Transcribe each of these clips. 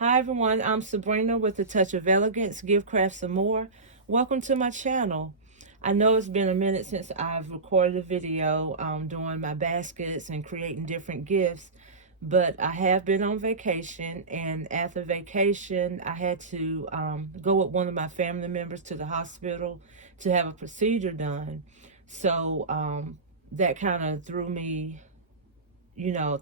Hi everyone, I'm Sabrina with a touch of elegance, give crafts some more. Welcome to my channel. I know it's been a minute since I've recorded a video doing my baskets and creating different gifts, but I have been on vacation, and after vacation I had to go with one of my family members to the hospital to have a procedure done. So that kind of threw me,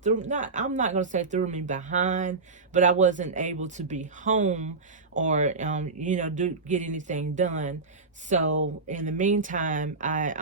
through, not, I'm not going to say threw me behind, but I wasn't able to be home or get anything done. So in the meantime, I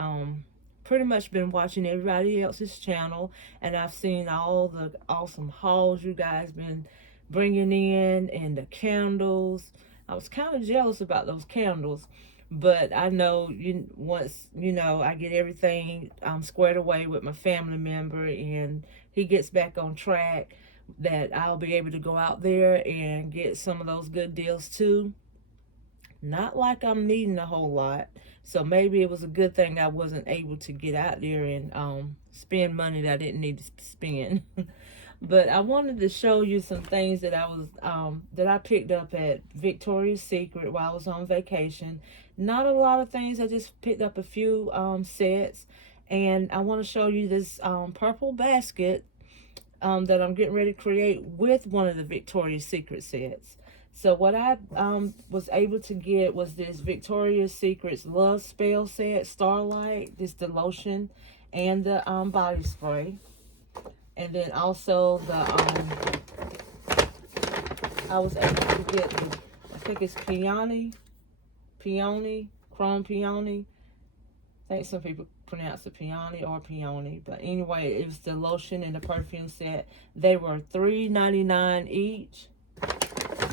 pretty much been watching everybody else's channel, and I've seen all the awesome hauls you guys been bringing in, and the candles. I was kind of jealous about those candles, but I know once I get everything squared away with my family member and he gets back on track, that I'll be able to go out there and get some of those good deals too. Not like I'm needing a whole lot, so maybe it was a good thing I wasn't able to get out there and spend money that I didn't need to spend. But I wanted to show you some things that I picked up at Victoria's Secret while I was on vacation. Not a lot of things. I just picked up a few sets, and I want to show you this purple basket that I'm getting ready to create with one of the Victoria's Secret sets. So what I was able to get was this Victoria's Secret's Love Spell set, Starlight. This the lotion and the body spray. And then also I was able to get I think it's chrome peony. I think some people pronounce it peony or peony, but anyway, it was the lotion and the perfume set. They were $3.99 each.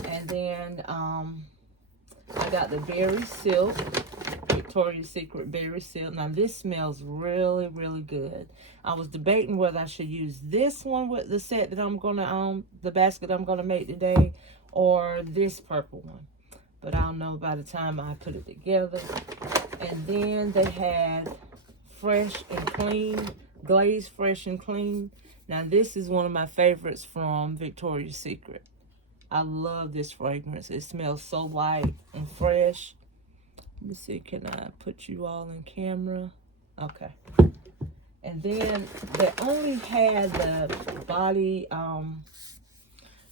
And then I got the berry silk, Victoria's Secret berry silk. Now this smells really, really good. I was debating whether I should use this one with the set that I'm gonna the basket I'm gonna make today, or this purple one. But I'll know by the time I put it together. And then they had Fresh and Clean, Glazed Fresh and Clean. Now this is one of my favorites from Victoria's Secret. I love this fragrance. It smells so light and fresh. Let me see, can I put you all in camera? Okay. And then they only had the body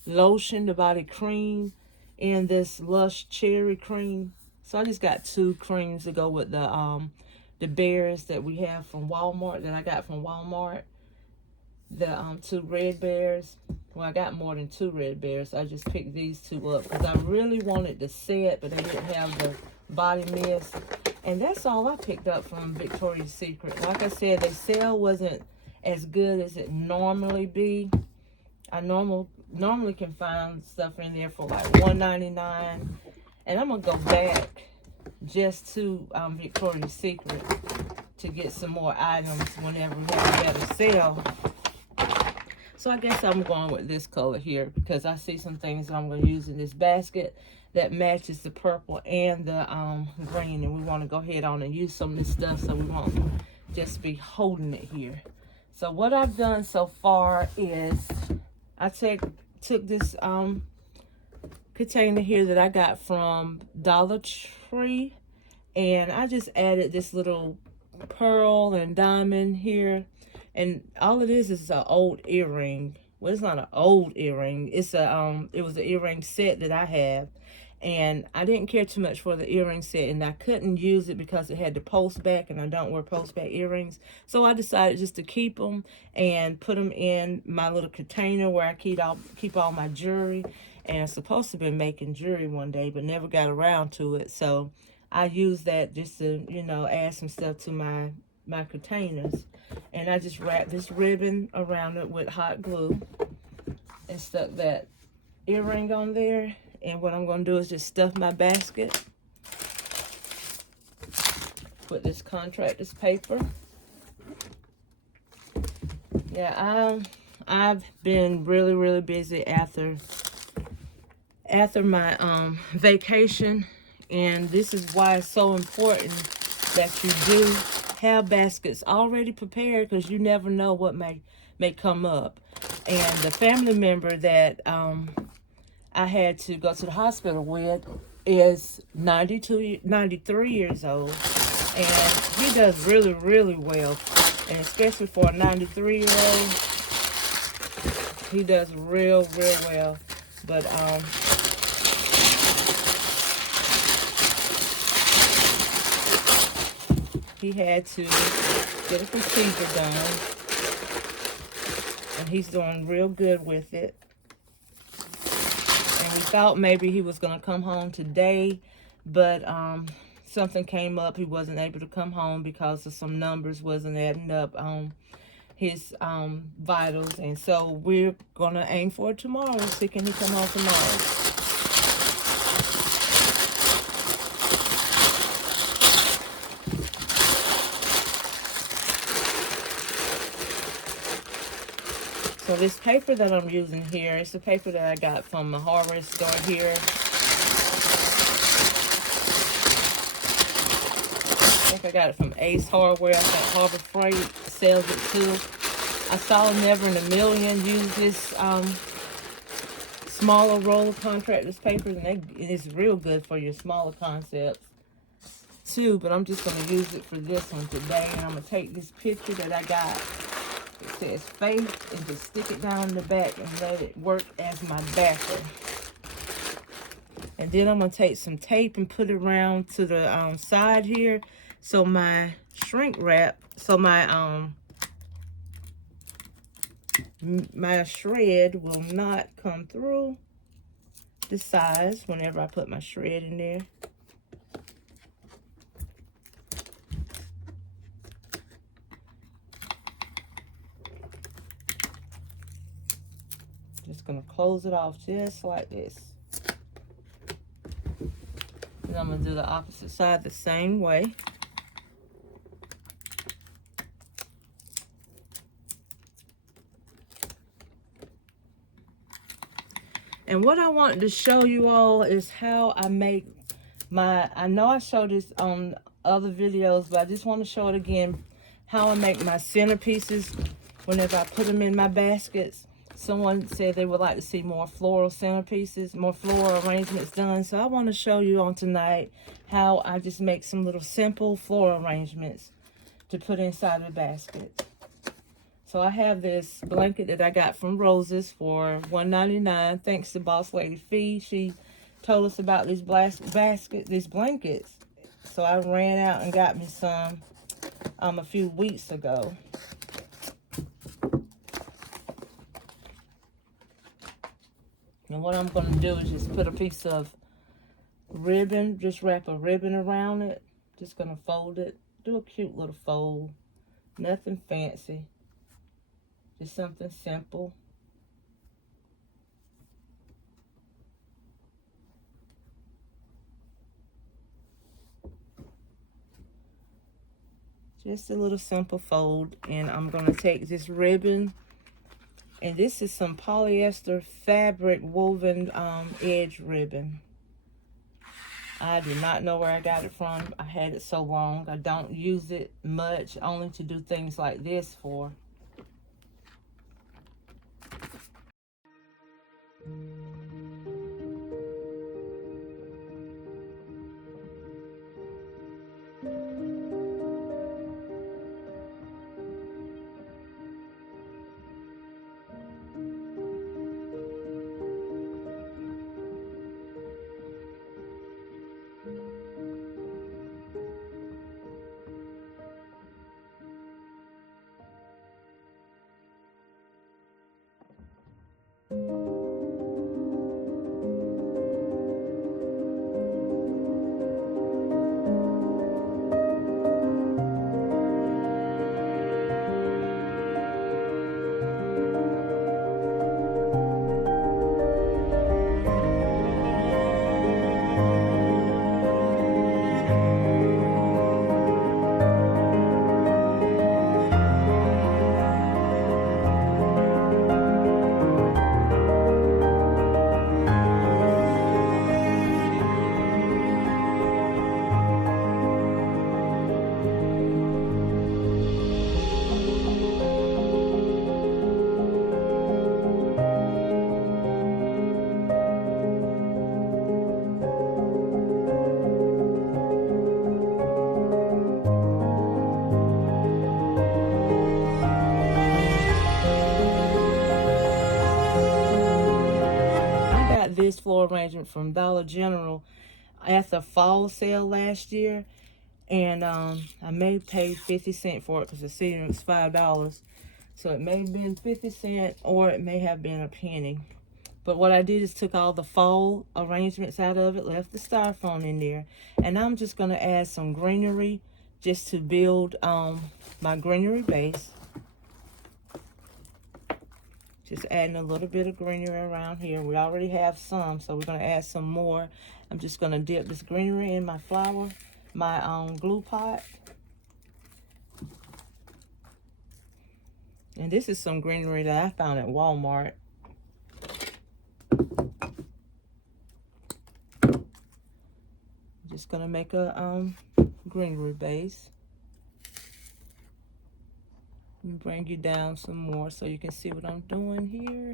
lotion, the body cream, and this Lush Cherry Cream. So I just got two creams to go with the bears that we have from Walmart, that I got from Walmart. The two red bears. Well, I got more than two red bears. I just picked these two up because I really wanted the set, but they didn't have the body mist. And that's all I picked up from Victoria's Secret. Like I said, their sale wasn't as good as it normally be. I normally can find stuff in there for like $1.99. And I'm going to go back just to Victoria's Secret to get some more items whenever we have a better sale. So I guess I'm going with this color here because I see some things that I'm going to use in this basket that matches the purple and the green. And we want to go ahead on and use some of this stuff so we won't just be holding it here. So what I've done so far is I took this container here that I got from Dollar Tree, and I just added this little pearl and diamond here. And all it is an old earring. Well, it's not an old earring. It's it was an earring set that I have. And I didn't care too much for the earring set, and I couldn't use it because it had the post back, and I don't wear post back earrings. So I decided just to keep them and put them in my little container where I keep all my jewelry. And I'm supposed to be making jewelry one day, but never got around to it. So I used that just to, add some stuff to my containers. And I just wrapped this ribbon around it with hot glue and stuck that earring on there. And what I'm going to do is just stuff my basket with this contractor's paper. Yeah, I've been really, really busy after my vacation, and this is why it's so important that you do have baskets already prepared, because you never know what may come up. And the family member that I had to go to the hospital with is 93 years old. And he does really, really well. And especially for a 93-year-old, he does real well. But he had to get a procedure done, and he's doing real good with it. And we thought maybe he was gonna come home today, but something came up. He wasn't able to come home because of some numbers wasn't adding up on his vitals, and so we're gonna aim for tomorrow. See, can he come home tomorrow? So this paper that I'm using here, it's the paper that I got from the hardware store here. I think I got it from Ace Hardware. I think Harbor Freight sells it too. I saw Never in a Million use this smaller roll of contractors paper, and it is real good for your smaller concepts too. But I'm just going to use it for this one today, and I'm going to take this picture that I got. It says Faith, and just stick it down in the back and let it work as my backer. And then I'm going to take some tape and put it around to the side here, so my shrink wrap, so my my shred will not come through the sides whenever I put my shred in there. Just gonna close it off just like this. And I'm gonna do the opposite side the same way. And what I wanted to show you all is how I make my, I know I showed this on other videos, but I just want to show it again, how I make my centerpieces whenever I put them in my baskets. Someone said they would like to see more floral centerpieces, more floral arrangements done. So I want to show you on tonight how I just make some little simple floral arrangements to put inside the basket. So I have this blanket that I got from Roses for $1.99. Thanks to Boss Lady Fee. She told us about these these blankets. So I ran out and got me some a few weeks ago. And what I'm going to do is just put a piece of ribbon, just wrap a ribbon around it. Just going to fold it. Do a cute little fold. Nothing fancy. Just something simple. Just a little simple fold. And I'm going to take this ribbon. And this is some polyester fabric woven edge ribbon. I do not know where I got it from. I had it so long. I don't use it much, only to do things like this for. this floral arrangement from Dollar General at the fall sale last year. And I may pay 50 cents for it because the seating was $5. So it may have been 50 cents or it may have been a penny. But what I did is took all the fall arrangements out of it, left the styrofoam in there. And I'm just going to add some greenery just to build my greenery base. Just adding a little bit of greenery around here. We already have some, so we're going to add some more. I'm just going to dip this greenery in my flower, my glue pot. And this is some greenery that I found at Walmart. Just going to make a greenery base. And bring you down some more so you can see what I'm doing here.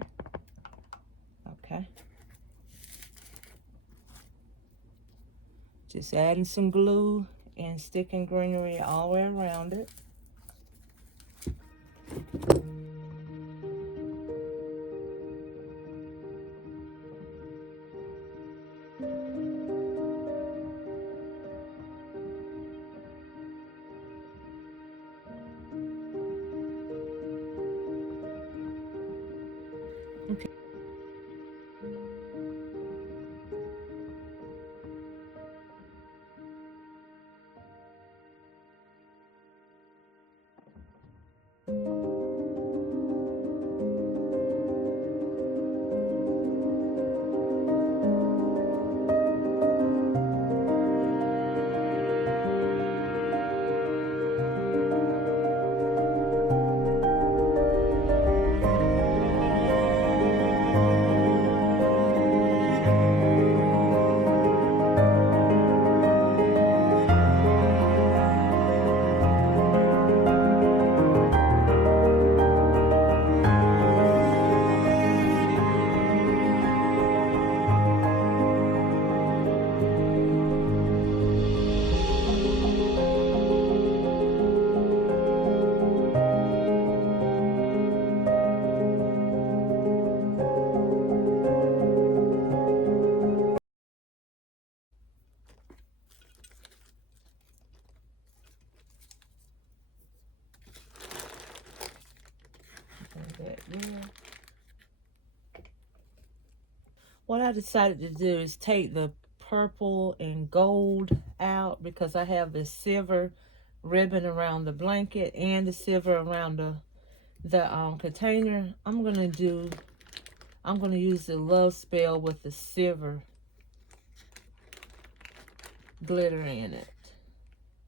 Okay. Just adding some glue and sticking greenery all the way around it. Okay. What I decided to do is take the purple and gold out because I have the silver ribbon around the blanket and the silver around the container. I'm gonna use the love spell with the silver glitter in it.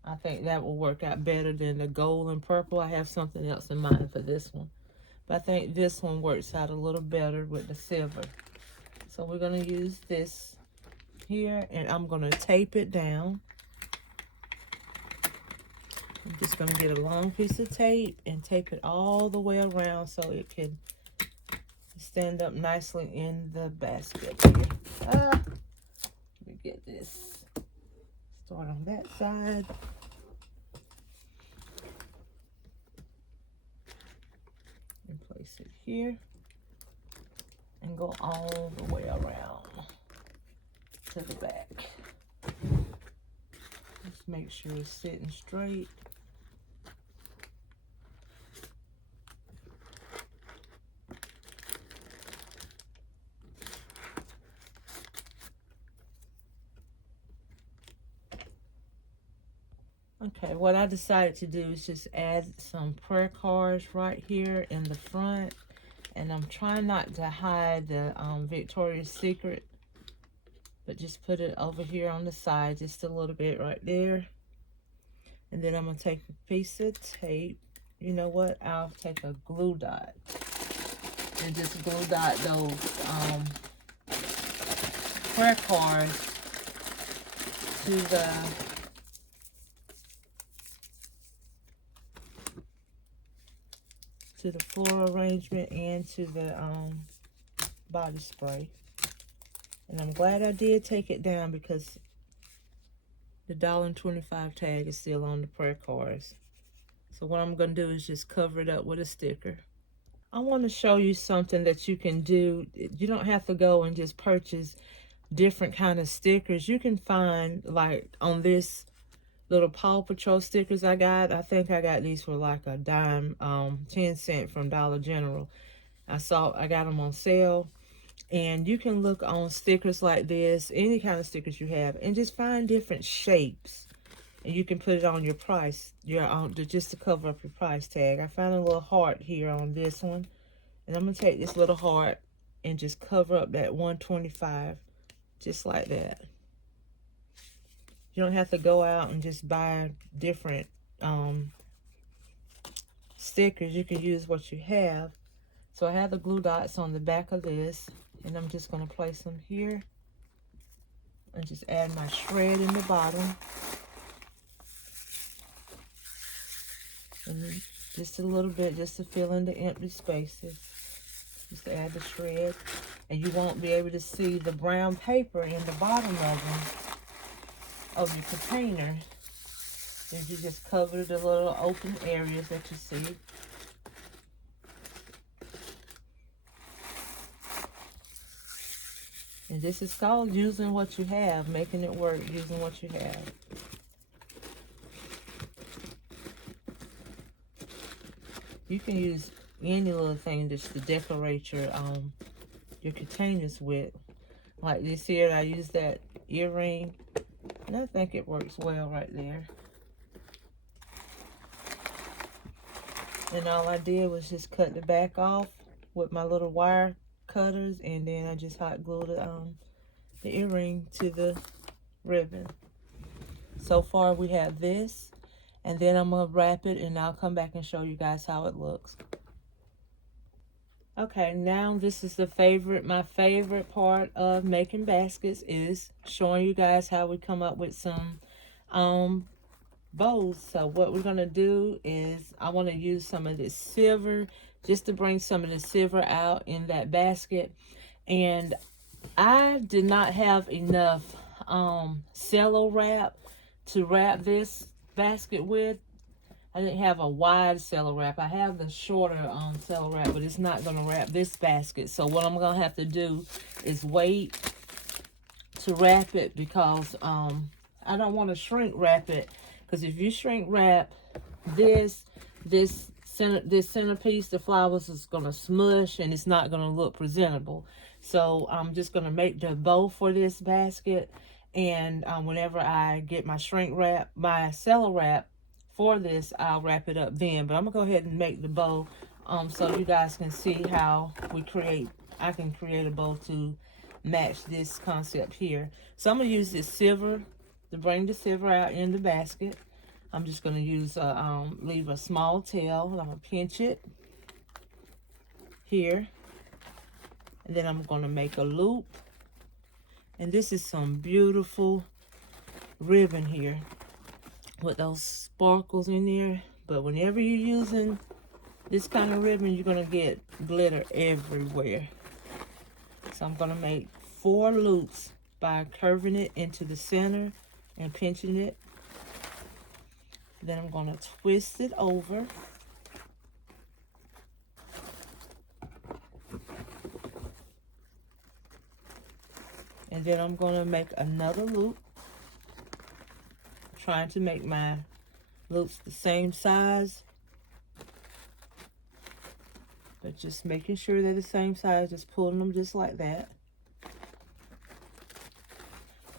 I think that will work out better than the gold and purple. I have something else in mind for this one, but I think this one works out a little better with the silver. So we're going to use this here, and I'm going to tape it down. I'm just going to get a long piece of tape and tape it all the way around so it can stand up nicely in the basket here. Let me get this. Start on that side. And place it here. And go all the way around to the back. Just make sure it's sitting straight. Okay, what I decided to do is just add some prayer cards right here in the front. And I'm trying not to hide the Victoria's Secret, but just put it over here on the side, just a little bit right there. And then I'm going to take a piece of tape. You know what? I'll take a glue dot and just glue dot those prayer cards to the floral arrangement and to the body spray. And I'm glad I did take it down because the $1.25 tag is still on the prayer cards. So what I'm going to do is just cover it up with a sticker. I want to show you something that you can do. You don't have to go and just purchase different kind of stickers. You can find, like on this little Paw Patrol stickers I got. I think I got these for like a dime, 10 cents from Dollar General. I got them on sale. And you can look on stickers like this, any kind of stickers you have, and just find different shapes. And you can put it on your price, just to cover up your price tag. I found a little heart here on this one. And I'm going to take this little heart and just cover up that 125, just like that. You don't have to go out and just buy different stickers. You can use what you have. So I have the glue dots on the back of this, and I'm just going to place them here and just add my shred in the bottom. And just a little bit, just to fill in the empty spaces. Just to add the shred. And you won't be able to see the brown paper in the bottom of your container. If you just cover the little open areas that you see. And this is called using what you have, making it work, using what you have. You can use any little thing just to decorate your containers with. Like this here, I use that earring, and I think it works well right there. And all I did was just cut the back off with my little wire cutters, and then I just hot glued the earring to the ribbon. So far we have this, and then I'm gonna wrap it, and I'll come back and show you guys how it looks. Okay, now this is my favorite part of making baskets, is showing you guys how we come up with some bows. So what we're gonna do is, I want to use some of this silver just to bring some of the silver out in that basket. And I did not have enough cello wrap to wrap this basket with. I didn't have a wide cello wrap. I have the shorter cello wrap, but it's not going to wrap this basket. So what I'm going to have to do is wait to wrap it, because I don't want to shrink wrap it. Because if you shrink wrap this centerpiece, the flowers is going to smush and it's not going to look presentable. So I'm just going to make the bow for this basket. And whenever I get my my cello wrap for this, I'll wrap it up then. But I'm gonna go ahead and make the bow so you guys can see how I can create a bow to match this concept here. So I'm gonna use this silver to bring the silver out in the basket. I'm just gonna use leave a small tail. I'm gonna pinch it here, and then I'm gonna make a loop. And this is some beautiful ribbon here with those sparkles in there. But whenever you're using this kind of ribbon, you're gonna get glitter everywhere. So I'm gonna make 4 loops by curving it into the center and pinching it. Then I'm gonna twist it over. And then I'm gonna make another loop, trying to make my loops the same size, but just making sure they're the same size, just pulling them just like that.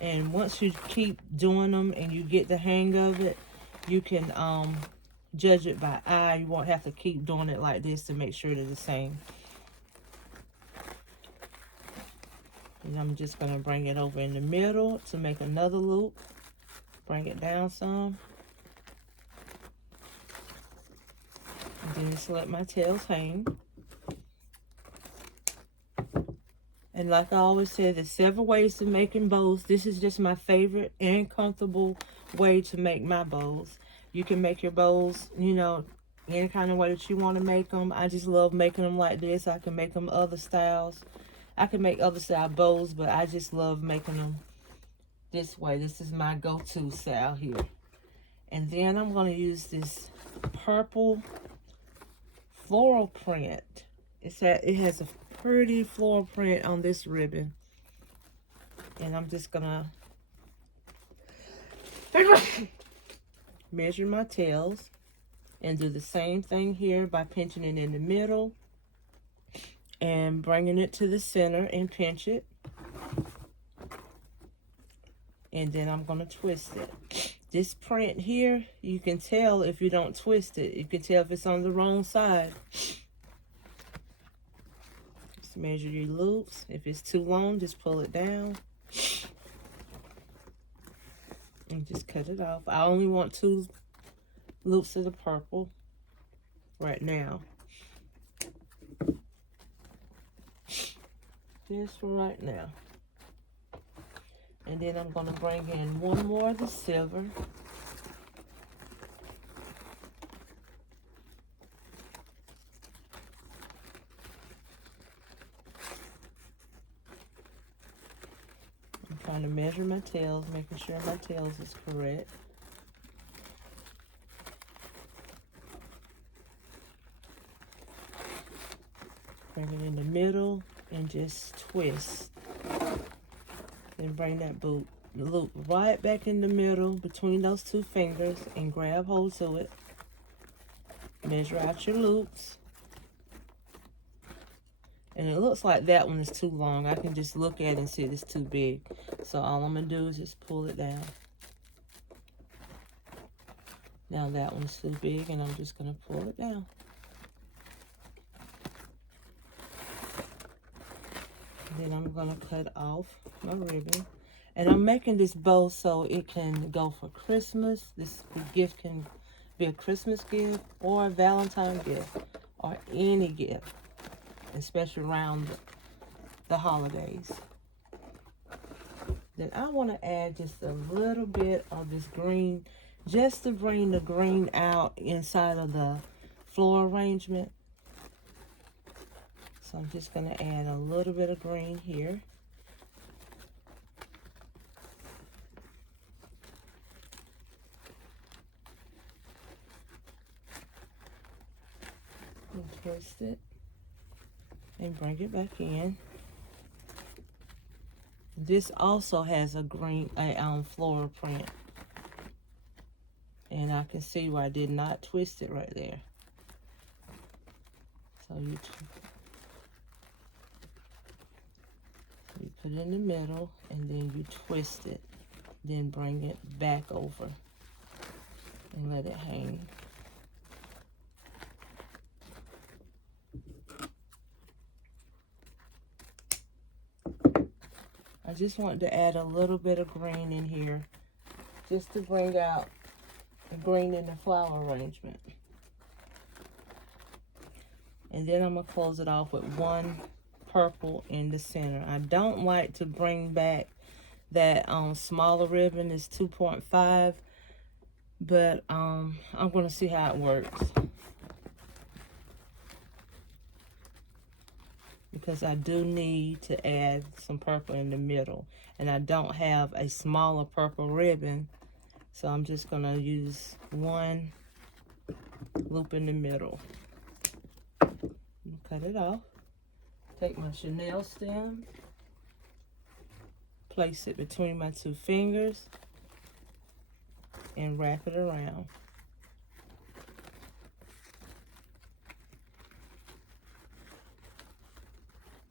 And once you keep doing them and you get the hang of it, you can judge it by eye. You won't have to keep doing it like this to make sure they're the same. And I'm just going to bring it over in the middle to make another loop. Bring it down some. And then just let my tails hang. And like I always say, there's several ways to making bows. This is just my favorite and comfortable way to make my bows. You can make your bows, you know, any kind of way that you want to make them. I just love making them like this. I can make them other styles. I can make other style bows, but I just love making them this way. This is my go-to style here. And then I'm going to use this purple floral print. It has a pretty floral print on this ribbon. And I'm just gonna measure my tails and do the same thing here by pinching it in the middle and bringing it to the center and pinch it. And then I'm gonna twist it. This print here, you can tell if you don't twist it. You can tell if it's on the wrong side. Just measure your loops. If it's too long, just pull it down. And just cut it off. I only want 2 loops of the purple right now. Just for right now. And then I'm going to bring in 1 more of the silver. I'm trying to measure my tails, making sure my tails is correct. Bring it in the middle and just twist. Then bring that loop right back in the middle between those 2 fingers and grab hold to it. Measure out your loops. And it looks like that one is too long. I can just look at it and see it's too big. So all I'm going to do is just pull it down. Now that one's too big and I'm just going to pull it down. Then I'm going to cut off my ribbon. And I'm making this bow so it can go for Christmas. This gift can be a Christmas gift or a Valentine gift or any gift, especially around the holidays. Then I want to add just a little bit of this green just to bring the green out inside of the floral arrangement. So I'm just going to add a little bit of green here. And twist it and bring it back in. This also has a green floral print. And I can see where I did not twist it right there. So you put it in the middle and then you twist it. Then bring it back over and let it hang. I just want to add a little bit of green in here just to bring out the green in the flower arrangement. And then I'm going to close it off with 1 purple in the center. I don't like to bring back that smaller ribbon. It's 2.5, but I'm going to see how it works. Because I do need to add some purple in the middle. And I don't have a smaller purple ribbon. So I'm just going to use 1 loop in the middle. Cut it off. Take my chenille stem. Place it between my 2 fingers. And wrap it around.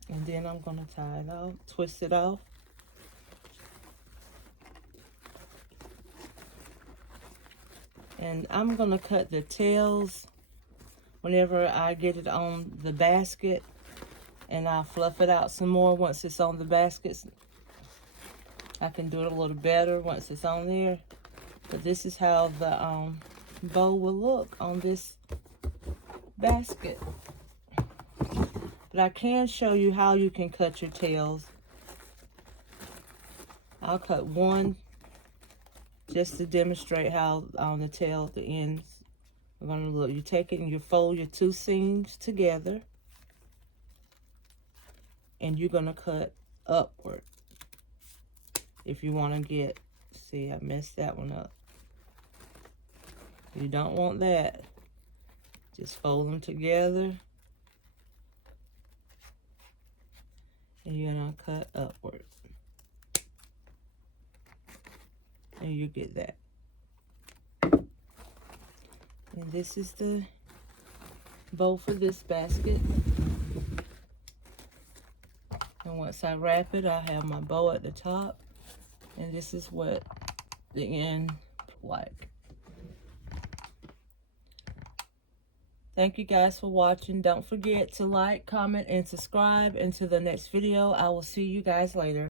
And then I'm going to tie it off, twist it off. And I'm going to cut the tails whenever I get it on the basket. And I'll fluff it out some more once it's on the basket. I can do it a little better once it's on there. But this is how the bow will look on this basket. But I can show you how you can cut your tails. I'll cut 1 just to demonstrate how on the tail at the ends we're going to look. You take it and you fold your 2 seams together. And you're going to cut upward. If you want to get, see, I messed that one up. You don't want that. Just fold them together and you're gonna cut upward. And you get that. And this is the bow for this basket. And once I wrap it, I have my bow at the top. And this is what the end like. Thank you guys for watching. Don't forget to like, comment, and subscribe. Until the next video, I will see you guys later.